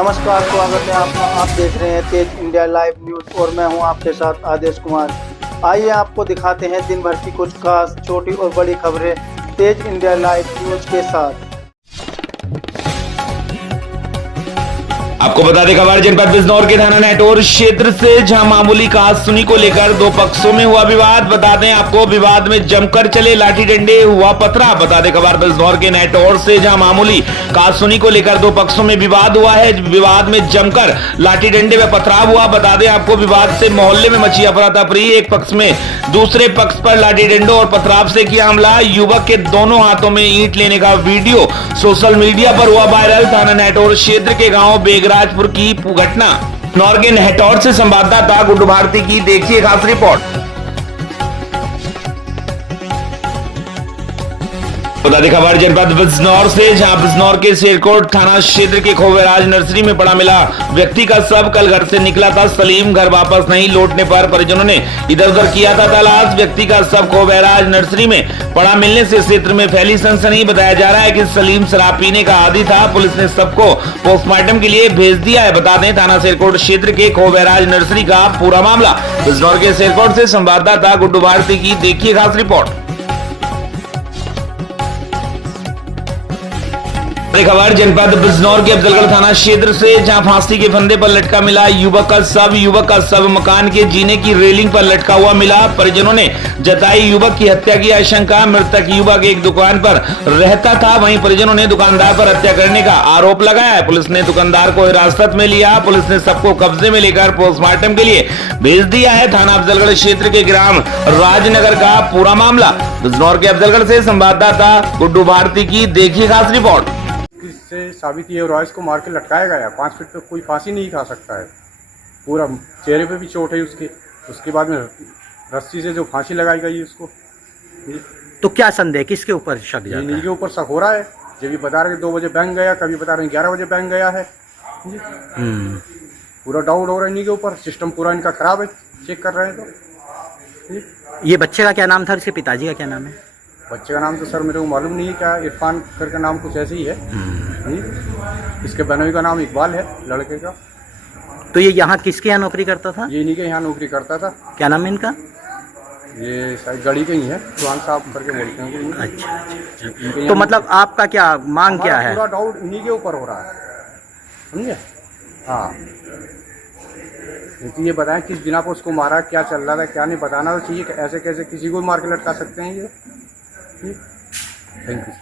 नमस्कार, स्वागत है आपका। आप देख रहे हैं तेज इंडिया लाइव न्यूज और मैं हूं आपके साथ आदेश कुमार। आइए आपको दिखाते हैं दिन भर की कुछ खास छोटी और बड़ी खबरें तेज इंडिया लाइव न्यूज के साथ। आपको बता दें खबर जनपद बिजनौर के थाना नेटौर क्षेत्र से, जहां मामूली कहासुनी को लेकर दो पक्षों में हुआ विवाद। बता दें आपको, विवाद में जमकर चले लाठी डंडे, हुआ पथराव। बता दें खबर बिजनौर के नेटौर से, जहां मामूली कहासुनी को लेकर दो पक्षों में विवाद हुआ है। विवाद में जमकर लाठी डंडे व पथराव हुआ। बता दें आपको, विवाद से मोहल्ले में मची अफरा तफरी। एक पक्ष में दूसरे पक्ष पर लाठी डंडों और पथराव से किया हमला। युवक के दोनों हाथों में ईंट लेने का वीडियो सोशल मीडिया पर हुआ वायरल। थाना नेटौर क्षेत्र के गांव बेगराजपुर की घटना। बिजनौर के नेटौर से संवाददाता गुड्डू भारती की देखिए खास रिपोर्ट। बता दें खबर जनपद बिजनौर से, जहां बिजनौर के शेरकोट थाना क्षेत्र के खोवेराज नर्सरी में पड़ा मिला व्यक्ति का शव कल घर से निकला था सलीम। घर वापस नहीं लौटने पर परिजनों ने इधर उधर किया था तलाश। व्यक्ति का शव खोवेराज नर्सरी में पड़ा मिलने से क्षेत्र में फैली सनसनी। बताया जा रहा है कि सलीम शराब पीने का आदी था। पुलिस ने सबको पोस्टमार्टम के लिए भेज दिया है। बता दें थाना शेरकोट क्षेत्र के खोवेराज नर्सरी का पूरा मामला। बिजनौर के शेरकोट से संवाददाता गुड्डू भारती की देखिए खास रिपोर्ट। खबर जनपद बिजनौर के अफजलगढ़ थाना क्षेत्र से, जहां फांसी के फंदे पर लटका मिला युवक का शव मकान के जीने की रेलिंग पर लटका हुआ मिला। परिजनों ने जताई युवक की हत्या की आशंका। मृतक युवक एक दुकान पर रहता था, वहीं परिजनों ने दुकानदार पर हत्या करने का आरोप लगाया है। पुलिस ने दुकानदार को हिरासत में लिया। पुलिस ने सबको कब्जे में लेकर पोस्टमार्टम के लिए भेज दिया है। थाना अफजलगढ़ क्षेत्र के ग्राम राजनगर का पूरा मामला। बिजनौर के अफजलगढ़ से संवाददाता गुड्डू भारती की देखिए खास रिपोर्ट। से साबित ये रॉयस को मार के लटकाया गया। 5 फीट पे कोई फांसी नहीं खा सकता है। पूरा चेहरे पे भी चोट है उसके बाद में रस्सी से जो फांसी लगाई गई उसको। तो क्या संदेह, किसके ऊपर शक जाता है? इन्हीं के ऊपर शक हो रहा है। जब भी बता रहे 2 बजे बैंक गया, कभी बता रहे 11 बजे बैंक गया है। पूरा डाउट हो रहा है इन्हीं के ऊपर। सिस्टम पूरा इनका खराब है, चेक कर रहे हैं तो। ये बच्चे का क्या नाम था, इसके पिताजी का क्या नाम है? बच्चे का नाम तो सर मेरे को मालूम नहीं है, क्या इरफान करके नाम कुछ ऐसे ही है। इसके बनोई का नाम इकबाल है लड़के का। तो ये यहाँ किसके यहाँ नौकरी करता था? ये इन्हीं के यहाँ नौकरी करता था। क्या नाम है इनका? ये शायद गड़ी के ही है, चौहान साहब करके बोलते हैं। अच्छा। तो मतलब आपका क्या मांग क्या है? पूरा डाउट इन्हीं के ऊपर हो रहा है, समझे? हाँ, तो ये बताएं किस बिना पर उसको मारा, क्या चल रहा था, क्या नहीं बताना तो चाहिए। ऐसे कैसे किसी को मार के लटका सकते हैं ये? Thank you.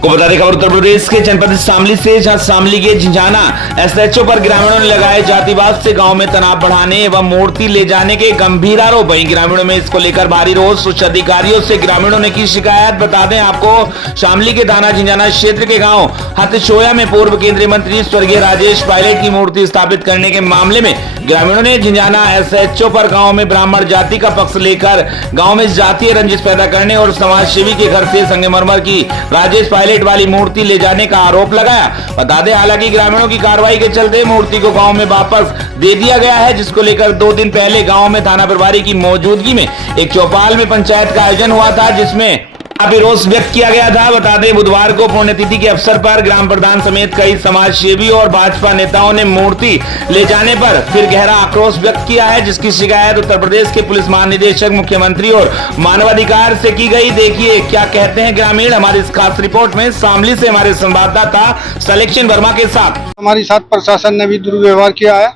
को बता दें खबर उत्तर प्रदेश के जनपद शामली से, जहां शामली के झिंझाना एसएचओ पर ग्रामीणों ने लगाए जातिवाद से गांव में तनाव बढ़ाने एवं मूर्ति ले जाने के गंभीर आरोप। वहीं ग्रामीणों में इसको लेकर भारी रोष। उच्च अधिकारियों से ग्रामीणों ने की शिकायत। बता दें आपको, शामली के थाना झिंझाना क्षेत्र के गांव हथचोया में पूर्व केंद्रीय मंत्री स्वर्गीय राजेश पायलट की मूर्ति स्थापित करने के मामले में ग्रामीणों ने झिंझाना एसएचओ पर गाँव में ब्राह्मण जाति का पक्ष लेकर गाँव में जातीय रंजिश पैदा करने और समाज सेवी के घर से संगमरमर की राजेश पायलट वाली मूर्ति ले जाने का आरोप लगाया। बता दें हालांकि ग्रामीणों की कार्रवाई के चलते मूर्ति को गांव में वापस दे दिया गया है, जिसको लेकर 2 दिन पहले गांव में थाना प्रभारी की मौजूदगी में एक चौपाल में पंचायत का आयोजन हुआ था, जिसमें काफी रोष व्यक्त किया गया था। बता दें बुधवार को पुण्यतिथि के अवसर पर ग्राम प्रधान समेत कई समाज सेवी और भाजपा नेताओं ने मूर्ति ले जाने पर फिर गहरा आक्रोश व्यक्त किया है, जिसकी शिकायत उत्तर प्रदेश के पुलिस महानिदेशक, मुख्यमंत्री और मानवाधिकार से की गई। देखिए क्या कहते हैं ग्रामीण हमारी इस खास रिपोर्ट में। शामली से हमारे संवाददाता सलेक्शन वर्मा के साथ। हमारे साथ प्रशासन ने भी दुर्व्यवहार किया है।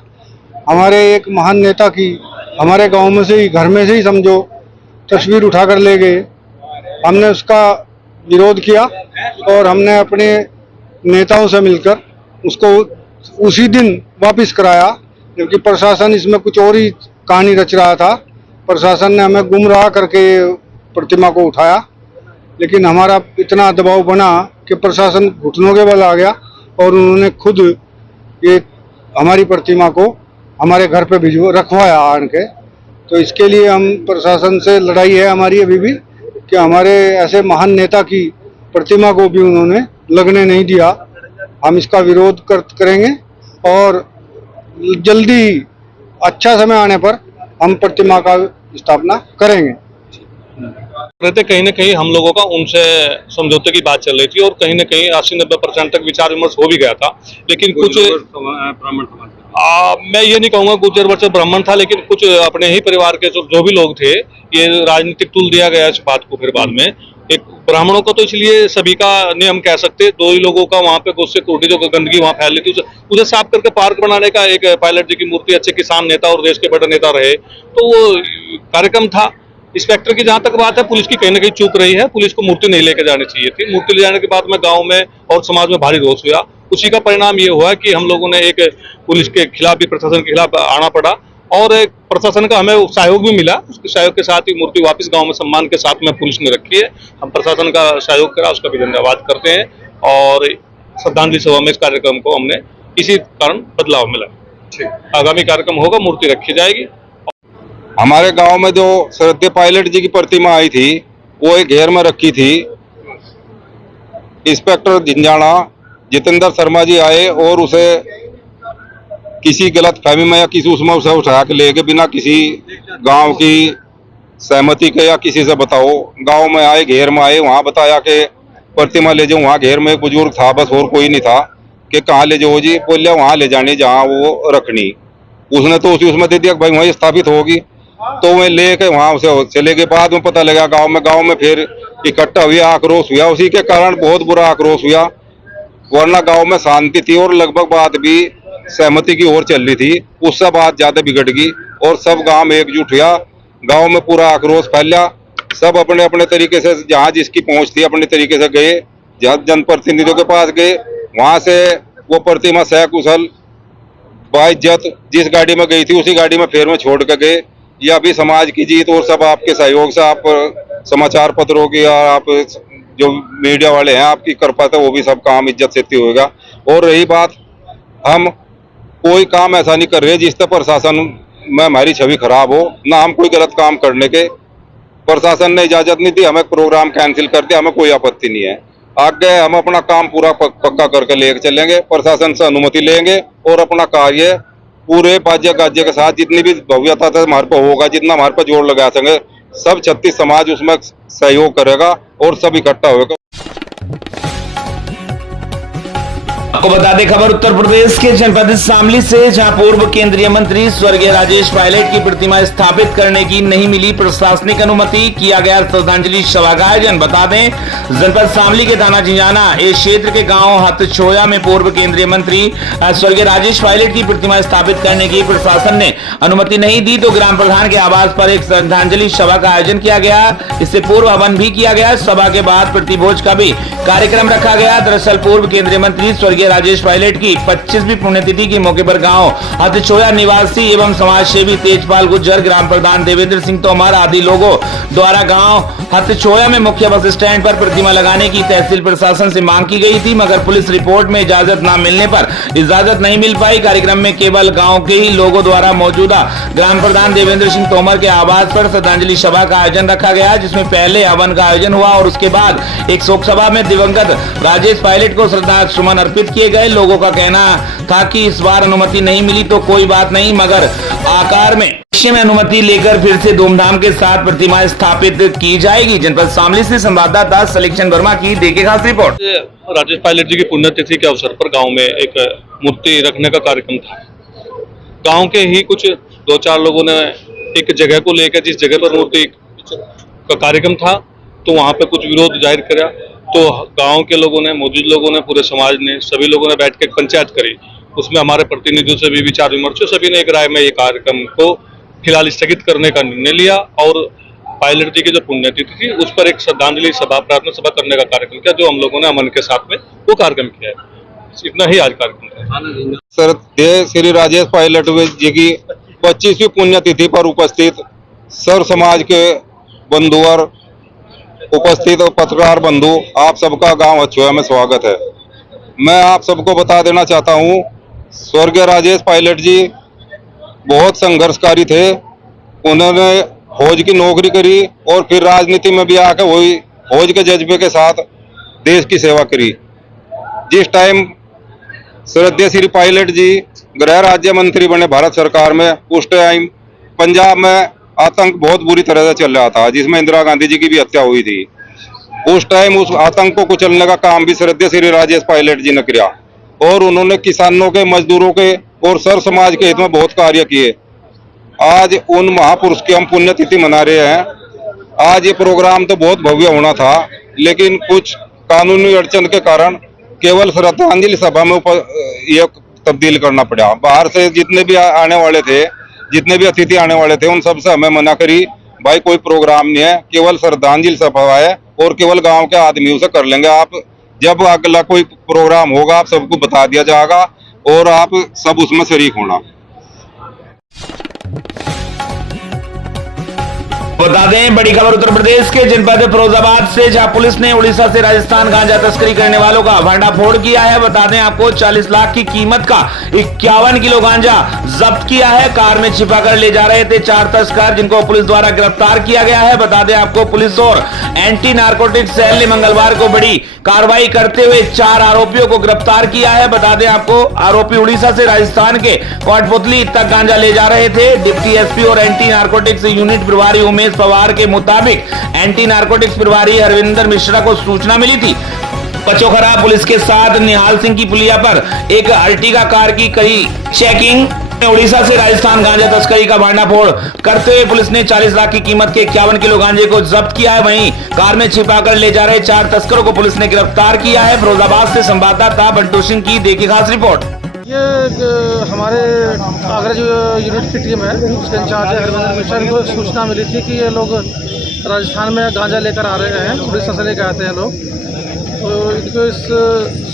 हमारे एक महान नेता की हमारे गाँव में से ही, घर में से ही समझो, तस्वीर उठाकर ले गए। हमने उसका विरोध किया और हमने अपने नेताओं से मिलकर उसको उसी दिन वापस कराया, जबकि प्रशासन इसमें कुछ और ही कहानी रच रहा था। प्रशासन ने हमें गुमराह करके प्रतिमा को उठाया, लेकिन हमारा इतना दबाव बना कि प्रशासन घुटनों के बल आ गया और उन्होंने खुद ये हमारी प्रतिमा को हमारे घर पे रखवाया आन के। तो इसके लिए हम प्रशासन से लड़ाई है हमारी अभी भी, कि हमारे ऐसे महान नेता की प्रतिमा को भी उन्होंने लगने नहीं दिया। हम इसका विरोध करेंगे और जल्दी अच्छा समय आने पर हम प्रतिमा का स्थापना करेंगे। रहते कहीं ना कहीं हम लोगों का उनसे समझौते की बात चल रही थी और कहीं ना कहीं 80-90% तक विचार विमर्श हो भी गया था, लेकिन कुछ मैं ये नहीं कहूँगा गुर्जर वर्चर ब्राह्मण था, लेकिन कुछ अपने ही परिवार के जो भी लोग थे, ये राजनीतिक टूल दिया गया इस बात को। फिर बाद में एक ब्राह्मणों का तो इसलिए सभी का नहीं हम कह सकते, 2 ही लोगों का वहाँ पे गुस्से टूटी जो गंदगी वहाँ फैल रही थी, उसे साफ करके पार्क बनाने का एक पायलट जी की मूर्ति, अच्छे किसान नेता और देश के बड़े नेता रहे, तो वो कार्यक्रम था। इंस्पेक्टर की जहां तक बात है, पुलिस की कहीं ना कहीं चूक रही है, पुलिस को मूर्ति नहीं लेके जानी चाहिए थी। मूर्ति ले जाने के बाद में गांव में और समाज में भारी रोष हुआ। उसी का परिणाम ये हुआ कि हम लोगों ने एक पुलिस के खिलाफ भी, प्रशासन के खिलाफ आना पड़ा और एक प्रशासन का हमें सहयोग भी मिला। उसके सहयोग के साथ ही मूर्ति वापस गांव में सम्मान के साथ में पुलिस ने रखी है। हम प्रशासन का सहयोग करा, उसका भी धन्यवाद करते हैं और श्रद्धांजलि सभा में इस कार्यक्रम को हमने इसी कारण बदलाव मिला। आगामी कार्यक्रम होगा, मूर्ति रखी जाएगी। हमारे गांव में जो श्रद्धेय पायलट जी की प्रतिमा आई थी, वो एक घेर में रखी थी। इंस्पेक्टर झिंझाना जितेंद्र शर्मा जी आए और उसे किसी गलत फहमी में या किसी उसमें उसे उठा के ले गए, बिना किसी गांव की सहमति के या किसी से बताओ। गांव में आए, घेर में आए, वहां बताया कि प्रतिमा ले जाओ। वहां घेर में एक बुजुर्ग था, बस और कोई नहीं था। कि कहाँ ले जाओ जी? बोलिए वहां ले जानी जहाँ वो रखनी। उसने तो उसी उसमें दे दिया भाई वहीं स्थापित होगी, तो मैं लेके वहां उसे चले गए। बाद में पता लगा गांव में फिर इकट्ठा हुआ, आक्रोश हुआ। उसी के कारण बहुत बुरा आक्रोश हुआ, वरना गांव में शांति थी और लगभग बात भी सहमति की ओर चल रही थी। उससे बात ज्यादा बिगड़ गई और सब गांव में एकजुट हुआ। गांव में पूरा आक्रोश फैला। सब अपने अपने तरीके से जहां जिसकी पहुंच थी अपने तरीके से गए, जहां जनप्रतिनिधियों के पास गए, वहां से वो प्रतिमा सकुशल बाइज्जत जिस गाड़ी में गई थी उसी गाड़ी में फेर में छोड़ कर गए। यह भी समाज की जीत और सब आपके सहयोग से, आप समाचार पत्रों की और आप जो मीडिया वाले हैं आपकी कृपा से वो भी सब काम इज्जत से होगा। और रही बात, हम कोई काम ऐसा नहीं कर रहे जिससे प्रशासन में हमारी छवि खराब हो, ना हम कोई गलत काम करने के। प्रशासन ने इजाजत नहीं दी, हमें प्रोग्राम कैंसिल कर दिया, हमें कोई आपत्ति नहीं है। आगे हम अपना काम पूरा पक्का करके लेकर चलेंगे, प्रशासन से अनुमति लेंगे और अपना कार्य पूरे बाज्य गाज्य के साथ जितनी भी भव्यता से हमारे पर होगा, जितना हमारे पर जोर लगा सकेंगे, सब 36 समाज उसमें सहयोग करेगा और सब इकट्ठा होगा। आपको बता दें खबर उत्तर प्रदेश के जनपद शामली से, जहां पूर्व केंद्रीय मंत्री स्वर्गीय राजेश पायलट की प्रतिमा स्थापित करने की नहीं मिली प्रशासनिक अनुमति, किया गया श्रद्धांजलि सभा का आयोजन। बता दें जनपद शामली के थाना झिंझाना इस क्षेत्र के गांव हथछोया में पूर्व केंद्रीय मंत्री स्वर्गीय राजेश पायलट की प्रतिमा स्थापित करने की प्रशासन ने अनुमति नहीं दी, तो ग्राम प्रधान के आवास पर एक श्रद्धांजलि सभा का आयोजन किया गया। इससे पूर्व हवन भी किया गया। सभा के बाद प्रतिभोज का भी कार्यक्रम रखा गया। दरअसल पूर्व केंद्रीय मंत्री स्वर्गीय राजेश पायलट की 25वीं पुण्यतिथि के मौके पर गांव हथछोया निवासी एवं समाज सेवी तेजपाल गुज्जर, ग्राम प्रधान देवेंद्र सिंह तोमर आदि लोगों द्वारा गांव हथछोया में मुख्य बस स्टैंड पर प्रतिमा लगाने की तहसील प्रशासन से मांग की गई थी, मगर पुलिस रिपोर्ट में इजाजत न मिलने पर इजाजत नहीं मिल पाई। कार्यक्रम में केवल गांव के ही लोगों द्वारा मौजूदा ग्राम प्रधान देवेंद्र सिंह तोमर के आवास पर श्रद्धांजलि सभा का आयोजन रखा गया, जिसमें पहले हवन का आयोजन हुआ और उसके बाद एक शोक सभा में दिवंगत राजेश पायलट को श्रद्धा सुमन अर्पित किए गए। लोगों का कहना था कि इस बार अनुमति नहीं मिली तो कोई बात नहीं, मगर आकार में अनुमति लेकर फिर से धूमधाम के साथ प्रतिमा स्थापित की जाएगी। जनपद शामली से संवाददाता सलेक्शन वर्मा की देखिए खास रिपोर्ट। राजेश पायलट जी की पुण्यतिथि के अवसर पर गांव में एक मूर्ति रखने का कार्यक्रम था। गांव के ही कुछ 2-4 लोगों ने एक जगह को लेकर, जिस जगह पर मूर्ति का कार्यक्रम था, तो वहां पे कुछ विरोध जाहिर किया। तो गांव के लोगों ने, मौजूद लोगों ने, पूरे समाज ने, सभी लोगों ने बैठ के एक पंचायत करी। उसमें हमारे प्रतिनिधियों से भी विचार विमर्श, सभी ने एक राय में ये कार्यक्रम को फिलहाल स्थगित करने का निर्णय लिया और पायलट जी की जो पुण्यतिथि थी उस पर एक श्रद्धांजलि सभा, प्रार्थना सभा करने का कार्यक्रम किया, जो हम लोगों ने अमन के साथ में वो कार्यक्रम किया है। इतना ही आज कार्यक्रम था। श्रद्धेय श्री राजेश पायलट जी की 25वीं पुण्यतिथि पर उपस्थित सर्व समाज के बंधु और उपस्थित पत्रकार बंधु, आप सबका गांव हथछोया में स्वागत है। मैं आप सबको बता देना चाहता हूं, स्वर्गीय राजेश पायलट जी बहुत संघर्षकारी थे। उन्होंने फौज की नौकरी करी और फिर राजनीति में भी आकर वही फौज के जज्बे के साथ देश की सेवा करी। जिस टाइम श्रद्धेय श्री पायलट जी गृह राज्य मंत्री बने भारत सरकार में, उस टाइम पंजाब में आतंक बहुत बुरी तरह से चल रहा था, जिसमें इंदिरा गांधी जी की भी हत्या हुई थी। उस टाइम उस आतंक को कुचलने का काम भी श्रद्धेय श्री राजेश पायलट जी ने किया और उन्होंने किसानों के, मजदूरों के और सर समाज के हित में बहुत कार्य किए। आज उन महापुरुष की हम पुण्यतिथि मना रहे हैं। आज ये प्रोग्राम तो बहुत भव्य होना था, लेकिन कुछ कानूनी अड़चन के कारण केवल श्रद्धांजलि सभा में ये तब्दील करना पड़ा। बाहर से जितने भी आने वाले थे, जितने भी अतिथि आने वाले थे, उन सबसे हमें मना करी, भाई कोई प्रोग्राम नहीं है, केवल श्रद्धांजलि सभा है और केवल गांव के आदमियों से कर लेंगे। आप जब अगला कोई प्रोग्राम होगा आप सबको बता दिया जाएगा और आप सब उसमें शरीक होना। बता दें, बड़ी खबर उत्तर प्रदेश के जनपद फिरोजाबाद से, जहां पुलिस ने उड़ीसा से राजस्थान गांजा तस्करी करने वालों का भंडाफोड़ किया है। बता दें आपको 40 लाख की कीमत का 51 किलो गांजा जब्त किया है। कार में छिपाकर ले जा रहे थे 4 तस्कर, जिनको पुलिस द्वारा गिरफ्तार किया गया है। बता दें आपको पुलिस और एंटी नारकोटिक सेल ने मंगलवार को बड़ी कार्रवाई करते हुए 4 आरोपियों को गिरफ्तार किया है। बता दें आपको आरोपी उड़ीसा से राजस्थान के कोटपुतली तक गांजा ले जा रहे थे। डिप्टी एसपी और एंटी नारकोटिक्स यूनिट प्रभारी उमेश पवार के मुताबिक एंटी नारकोटिक्स प्रभारी हरविंदर मिश्रा को सूचना मिली थी। पचोखरा पुलिस के साथ निहाल सिंह की पुलिया पर एक अर्टिगा कार की कई चेकिंग। उड़ीसा से राजस्थान गांजा तस्करी का भांडाफोड़ करते हुए पुलिस ने 40 लाख की कीमत के 51 किलो गांजे को जब्त किया है। वहीं कार में छिपाकर ले जा रहे 4 तस्करों को पुलिस ने गिरफ्तार किया है। फिरोजाबाद से संवाददाता बंटू सिंह की देखी खास रिपोर्ट। ये हमारे आगरा जो यूनिट की टीम है उसके इंचार्ज हरविंदर मिश्रा को सूचना मिली थी कि ये लोग राजस्थान में गांजा लेकर आ रहे हैं, उड़ीसा से लेकर आते हैं लोग। तो इनको इस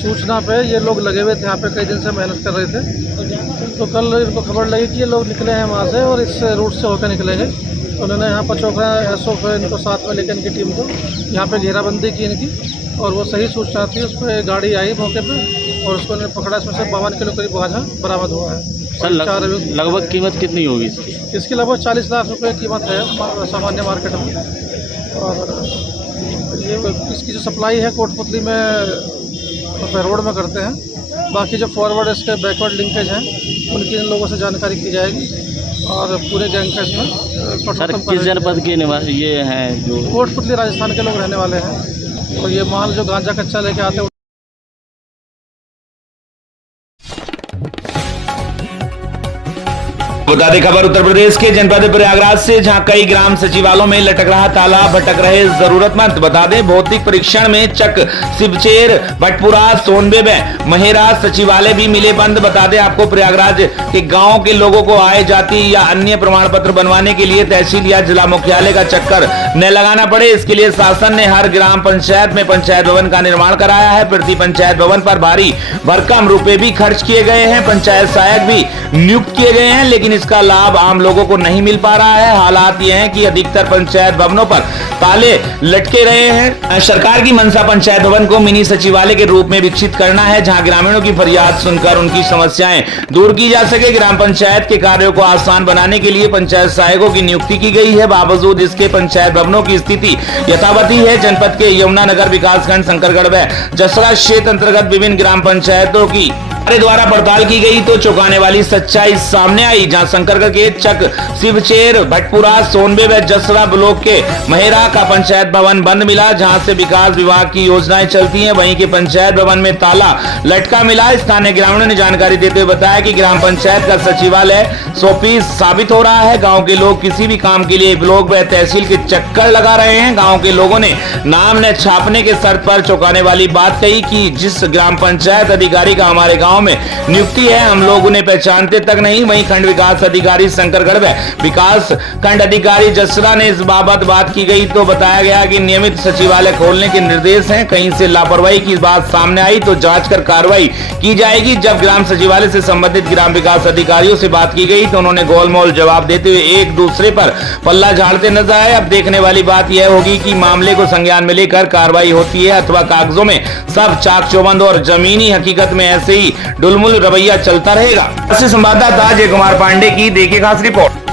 सूचना पे ये लोग लगे हुए थे, यहाँ पे कई दिन से मेहनत कर रहे थे। तो कल इनको खबर लगी कि ये लोग निकले हैं वहाँ से और इस रूट से होकर निकलेंगे। तो उन्होंने यहाँ पर चौखा एसओफ इनको साथ में लेकर इनकी टीम को यहाँ पे घेराबंदी की इनकी, और वो सही सूचना थी। उस पर गाड़ी आई मौके पे और उसको उन्होंने पकड़ा। इसमें से 52 किलो करीब गांजा बरामद हुआ है। सर लगभग कीमत कितनी होगी इसकी? इसकी लगभग 40 लाख रुपए कीमत है सामान्य मार्केट में। और ये इसकी जो सप्लाई है कोटपुतली में रोड में करते हैं। बाकी जो फॉरवर्ड इसके बैकवर्ड लिंकेज हैं उनकी इन लोगों से जानकारी की जाएगी और पूरे गैंग का इसमें। सर किस जनपद के निवासी ये हैं जो? कोटपुतली राजस्थान के लोग रहने वाले हैं। और ये माल जो गांजा कच्चा लेके आते हैं। बता दें खबर उत्तर प्रदेश के जनपद प्रयागराज से, जहां कई ग्राम सचिवालयों में लटक रहा ताला, भटक रहे जरूरतमंद। बता दें भौतिक परीक्षण में चक, शिवचेर, भटपुरा, सोनबे में महेरा सचिवालय भी मिले बंद। बता दें आपको प्रयागराज के गांव के लोगों को आय जाति या अन्य प्रमाण पत्र बनवाने के लिए तहसील या जिला मुख्यालय का चक्कर न लगाना पड़े, इसके लिए शासन ने हर ग्राम पंचायत में पंचायत भवन का निर्माण कराया है। प्रति पंचायत भवन पर भारी भरकम रुपए भी खर्च किए गए हैं। पंचायत सहायक भी नियुक्त किए गए हैं, लेकिन इसका लाभ आम लोगों को नहीं मिल पा रहा है। हालात ये हैं कि अधिकतर पंचायत भवनों पर ताले लटके रहे हैं। सरकार की मंशा पंचायत भवन को मिनी सचिवालय के रूप में विकसित करना है, जहां ग्रामीणों की फरियाद सुनकर उनकी समस्याएं दूर की जा सके। ग्राम पंचायत के कार्यों को आसान बनाने के लिए पंचायत सहायकों की नियुक्ति की गई है। बावजूद इसके पंचायत भवनों की स्थिति यथावत ही है। जनपद के यमुनानगर विकासखंड शंकरगढ़ व जसरा क्षेत्र अंतर्गत विभिन्न ग्राम पंचायतों की द्वारा पड़ताल की गई तो चौंकाने वाली सच्चाई सामने आई, जहां शंकरगढ़ के चक, शिवचेर, भटपुरा, सोनबे व जसरा ब्लॉक के महेरा का पंचायत भवन बंद मिला, जहां से विकास विभाग की योजनाएं चलती हैं। वहीं के पंचायत भवन में ताला लटका मिला। स्थानीय ग्रामीणों ने जानकारी देते हुए बताया कि ग्राम पंचायत का सचिवालय 100% साबित हो रहा है। गाँव के लोग किसी भी काम के लिए ब्लॉक व तहसील के चक्कर लगा रहे हैं। गाँव के लोगों ने नाम न छापने के शर्त पर चौंकाने वाली बात कही कि जिस ग्राम पंचायत अधिकारी का हमारे गाँव में नियुक्ति है हम लोग उन्हें पहचानते तक नहीं। वहीं खंड विकास अधिकारी शंकरगढ़ व विकास खंड अधिकारी जसरा ने इस बाबत बात की गई तो बताया गया कि नियमित सचिवालय खोलने के निर्देश हैं। कहीं से लापरवाही की बात सामने आई तो जांच कर कार्रवाई की जाएगी। जब ग्राम सचिवालय से संबंधित ग्राम विकास अधिकारियों से बात की गई तो उन्होंने गोलमोल जवाब देते हुए एक दूसरे पर पल्ला झाड़ते नजर आए। अब देखने वाली बात यह होगी कि मामले को संज्ञान में लेकर कार्रवाई होती है अथवा कागजों में सब चाक चौबंद और जमीनी हकीकत में ऐसे ही डुलमुल रवैया चलता रहेगा। संवाददाता अजय कुमार पांडे की देखिए खास रिपोर्ट।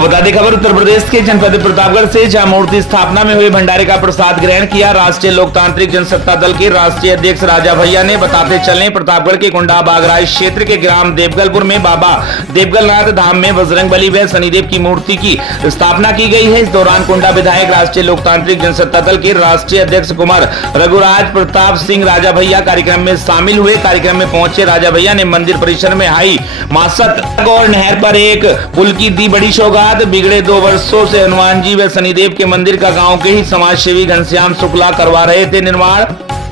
को बता दें खबर उत्तर प्रदेश के जनपद प्रतापगढ़ से, जहां मूर्ति स्थापना में हुए भंडारे का प्रसाद ग्रहण किया राष्ट्रीय लोकतांत्रिक जनसत्ता दल के राष्ट्रीय अध्यक्ष राजा भैया ने। बताते चले प्रतापगढ़ के कुंडा बागराज क्षेत्र के ग्राम देवगलपुर में बाबा देवगलनाथ धाम में बजरंगबली व शनिदेव की मूर्ति की स्थापना की गई है। इस दौरान कुंडा विधायक राष्ट्रीय लोकतांत्रिक जनसत्ता दल के राष्ट्रीय अध्यक्ष कुमार रघुराज प्रताप सिंह राजा भैया कार्यक्रम में शामिल हुए। कार्यक्रम में पहुंचे राजा भैया ने मंदिर परिसर में हाई मासत और नहर पर एक पुल की दी बड़ी सौगात। बिगड़े 2 वर्षों से हनुमान जी व शनिदेव के मंदिर का गांव के ही समाज सेवी घनश्याम शुक्ला करवा रहे थे निर्माण।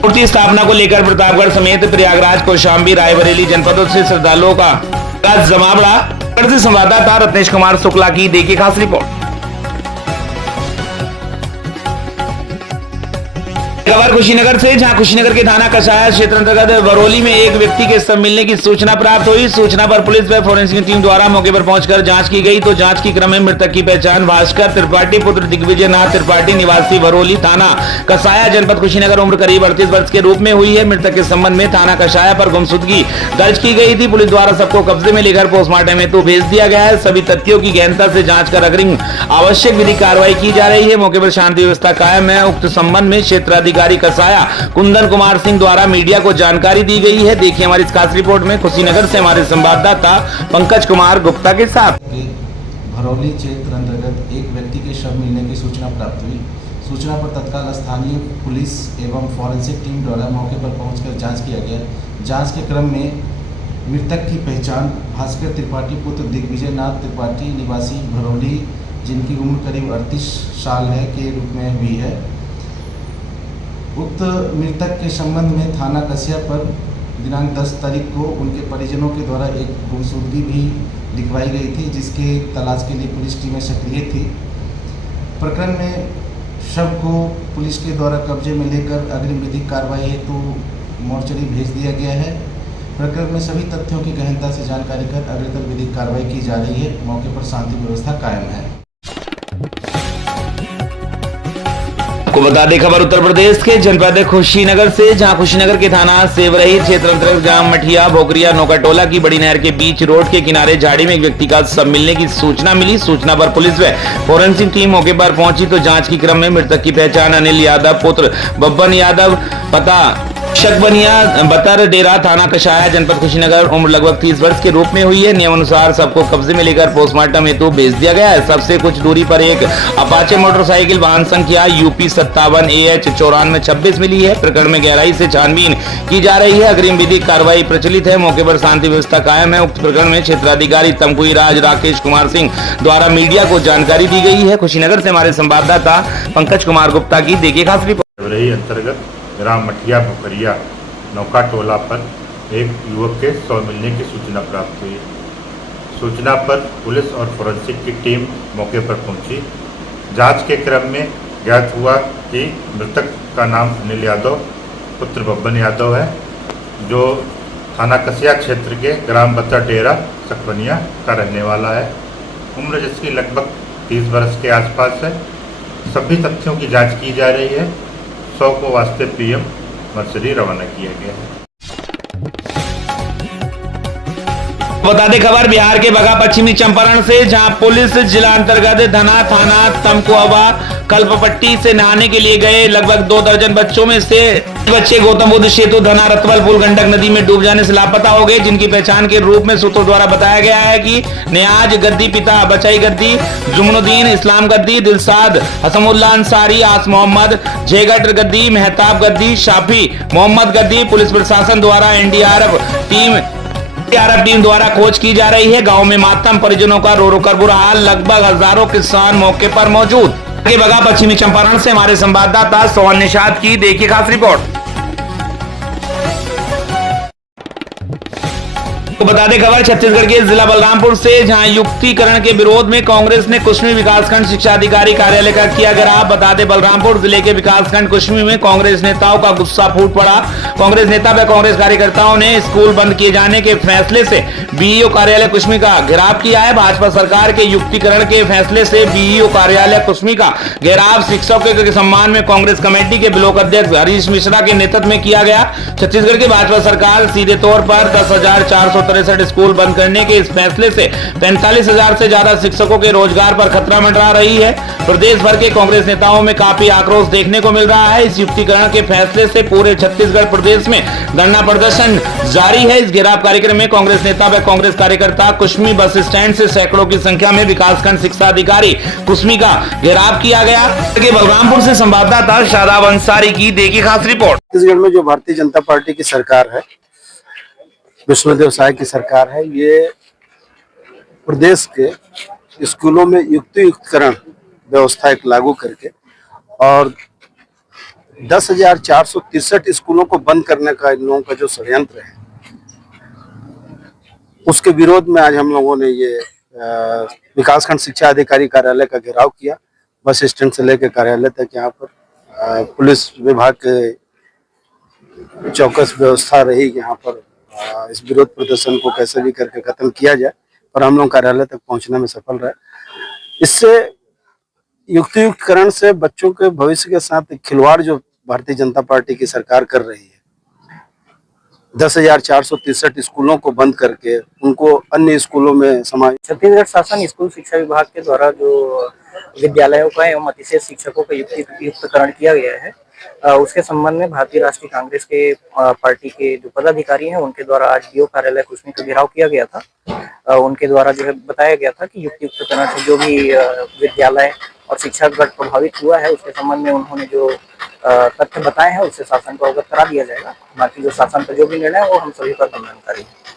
मूर्ति स्थापना को लेकर प्रतापगढ़ समेत प्रयागराज, कौशाम्बी, रायबरेली जनपदों से श्रद्धालुओं का जमावड़ा। संवाददाता रत्नेश कुमार शुक्ला की देखिए खास रिपोर्ट। खबर कुशीनगर से, जहां कुशीनगर के थाना कसाया क्षेत्र अंतर्गत बरौली में एक व्यक्ति के शव मिलने की सूचना प्राप्त हुई। सूचना पर पुलिस व फोरेंसिक टीम द्वारा मौके पर पहुंचकर जांच की गई तो जांच के क्रम में मृतक की पहचान भास्कर त्रिपाठी पुत्र दिग्विजय नाथ त्रिपाठी निवासी बरौली थाना कसाया जनपद कुशीनगर उम्र करीब 38 वर्ष के रूप में हुई है। मृतक के संबंध में थाना कसाया पर गुमशुदगी दर्ज की गई थी। पुलिस द्वारा सबको कब्जे में लेकर पोस्टमार्टम हेतु भेज दिया गया है। सभी तथ्यों की गहनता से जांच कर अग्रिम आवश्यक विधिक कार्रवाई की जा रही है। मौके पर शांति व्यवस्था कायम है। उक्त संबंध में क्षेत्राधिकारी कसाया कुंदन कुमार सिंह द्वारा मीडिया को जानकारी दी गई है। देखिए हमारी इस खास रिपोर्ट में कुशीनगर से हमारे संवाददाता पंकज कुमार गुप्ता के साथ। भरौली क्षेत्र अंतर्गत एक व्यक्ति के शव मिलने की सूचना प्राप्त हुई। सूचना पर तत्काल स्थानीय पुलिस एवं फॉरेंसिक टीम द्वारा मौके पर पहुंचकर जांच किया गया। जांच के क्रम में मृतक की पहचान भास्कर त्रिपाठी पुत्र दिग्विजय नाथ त्रिपाठी निवासी भरौली, जिनकी उम्र करीब 38 साल है, के रूप में हुई है। उक्त मृतक के संबंध में थाना कसिया पर दिनांक 10 तारीख को उनके परिजनों के द्वारा एक गुमशुदगी भी लिखवाई गई थी, जिसके तलाश के लिए पुलिस टीमें सक्रिय थी। प्रकरण में शव को पुलिस के द्वारा कब्जे में लेकर अग्रिम विधिक कार्रवाई हेतु मोर्चरी भेज दिया गया है। प्रकरण में सभी तथ्यों की गहनता से जानकारी कर अग्रिम विधिक कार्रवाई की जा रही है। मौके पर शांति व्यवस्था कायम है। को बता दें खबर उत्तर प्रदेश के जनपद कुशीनगर से, जहां कुशीनगर के थाना सेवरही क्षेत्र अंतर्गत ग्राम मठिया भोकरिया नौकाटोला की बड़ी नहर के बीच रोड के किनारे झाड़ी में एक व्यक्ति का शव मिलने की सूचना मिली। सूचना पर पुलिस व फोरेंसिक टीम मौके पर पहुंची तो जांच के क्रम में मृतक की पहचान अनिल यादव पुत्र बब्बन यादव पता शकबनिया बतर डेरा थाना कसाया जनपद कुशीनगर उम्र लगभग 30 वर्ष के रूप में हुई है। नियमानुसार सबको कब्जे में लेकर पोस्टमार्टम हेतु भेज दिया गया है। सबसे कुछ दूरी पर एक अपाचे मोटरसाइकिल वाहन संख्या UP 57 AH 9426 मिली है। प्रकरण में गहराई से छानबीन की जा रही है। अग्रिम विधिक कार्रवाई प्रचलित है। मौके पर शांति व्यवस्था कायम है। उक्त प्रकरण में क्षेत्राधिकारी तमकुई राज राकेश कुमार सिंह द्वारा मीडिया को जानकारी दी गई है। कुशीनगर से हमारे संवाददाता पंकज कुमार गुप्ता की देखिए खास रिपोर्ट। अंतर्गत ग्राम मठिया भोकरिया नौकाटोला पर एक युवक के शव मिलने की सूचना प्राप्त हुई। सूचना पर पुलिस और फोरेंसिक की टीम मौके पर पहुंची। जांच के क्रम में ज्ञात हुआ कि मृतक का नाम अनिल यादव पुत्र बब्बन यादव है, जो थाना कसिया क्षेत्र के ग्राम बत्ता डेरा सकबनिया का रहने वाला है। उम्र जिसकी लगभग 30 वर्ष के आसपास है। सभी तथ्यों की जाँच की जा रही है। 100 को वास्ते PM मर्सरी रवाना किया गया है। बता दें खबर बिहार के बगा पश्चिमी चंपारण से, जहां पुलिस जिला अंतर्गत धना थाना तमकुआवा कल्पपट्टी से नहाने के लिए गए लगभग 2 दर्जन बच्चों में से बच्चे गौतम बुद्ध सेतु धना रतवल पुल गंडक नदी में डूब जाने से लापता हो गए, जिनकी पहचान के रूप में सूत्रों द्वारा बताया गया है कि नियाज गद्दी पिता बचाई गद्दी, जुमनुद्दीन इस्लाम गद्दी, दिलसाद हसमुल्ला अंसारी, आस मोहम्मद, जेगट गद्दी, मेहताब गद्दी, शाफी मोहम्मद गद्दी। पुलिस प्रशासन द्वारा NDRF टीम द्वारा खोज की जा रही है। गांव में मातम परिजनों का रो रो कर बुरा हाल। लगभग हजारों किसान मौके पर मौजूद। आगे बगा पश्चिमी चंपारण से हमारे संवाददाता सोहन निषाद की देखिए खास रिपोर्ट। तो बता दें खबर छत्तीसगढ़ के जिला बलरामपुर से, जहां युक्तिकरण के विरोध में कांग्रेस ने कुश्मी विकासखंड शिक्षा अधिकारी कार्यालय का किया घेराव। बता दें बलरामपुर जिले के विकासखंड कुश्मी में कांग्रेस नेताओं का गुस्सा फूट पड़ा। कांग्रेस नेता व कांग्रेस कार्यकर्ताओं ने स्कूल बंद किए जाने के फैसले से BEO कार्यालय कुश्मी का घेराव किया है। भाजपा सरकार के युक्तिकरण के फैसले से BEO कार्यालय कुश्मी का घेराव शिक्षकों के सम्मान में कांग्रेस कमेटी के ब्लॉक अध्यक्ष हरीश मिश्रा के नेतृत्व में किया गया। छत्तीसगढ़ की भाजपा सरकार सीधे तौर पर 10,400 63 स्कूल बंद करने के इस फैसले से 45,000 से ज्यादा शिक्षकों के रोजगार पर खतरा मंडरा रही है। प्रदेश भर के कांग्रेस नेताओं में काफी आक्रोश देखने को मिल रहा है। इस युक्तिकरण के फैसले से पूरे छत्तीसगढ़ प्रदेश में धरना प्रदर्शन जारी है। इस घेराव कार्यक्रम में कांग्रेस नेता व कांग्रेस कार्यकर्ता कुश्मी बस स्टैंड से सैकड़ों की संख्या में विकासखंड शिक्षा अधिकारी कुश्मी का घेराव किया गया। बलरामपुर से संवाददाता शादाब अंसारी की देखी खास रिपोर्ट। छत्तीसगढ़ में जो भारतीय जनता पार्टी की सरकार है, विष्णुदेव साय की सरकार है, ये प्रदेश के स्कूलों में युक्तिकरण व्यवस्था एक लागू करके और 10,463 स्कूलों को बंद करने का इन लोगों का जो षड्यंत्र है, उसके विरोध में आज हम लोगों ने ये विकासखंड शिक्षा अधिकारी कार्यालय का घेराव किया। बस स्टैंड से लेकर कार्यालय तक यहाँ पर पुलिस विभाग के चौकस व्यवस्था रही। यहाँ पर इस विरोध प्रदर्शन को कैसे भी करके खत्म किया जाए, पर हम लोग कार्यालय तक पहुंचने में सफल रहे। इससे युक्तिकरण से बच्चों के भविष्य के साथ खिलवाड़ जो भारतीय जनता पार्टी की सरकार कर रही है, 10,463 स्कूलों को बंद करके उनको अन्य स्कूलों में समाहित। छत्तीसगढ़ शासन स्कूल शिक्षा विभाग के द्वारा जो विद्यालयों का एवं अतिशय शिक्षकों का युक्तिकरण किया गया है, उसके संबंध में भारतीय राष्ट्रीय कांग्रेस के पार्टी के जो पदाधिकारी हैं उनके द्वारा आज डीओ कार्यालय कुश्मी का घेराव किया गया था। उनके द्वारा जो है बताया गया था कि युक्तिकरण से जो भी विद्यालय और शिक्षागण प्रभावित हुआ है, उसके संबंध में उन्होंने जो तथ्य बताए हैं उससे शासन को अवगत करा दिया जाएगा। बाकी जो शासन का जो भी निर्णय है वो हम सभी पर दंडनकारी है।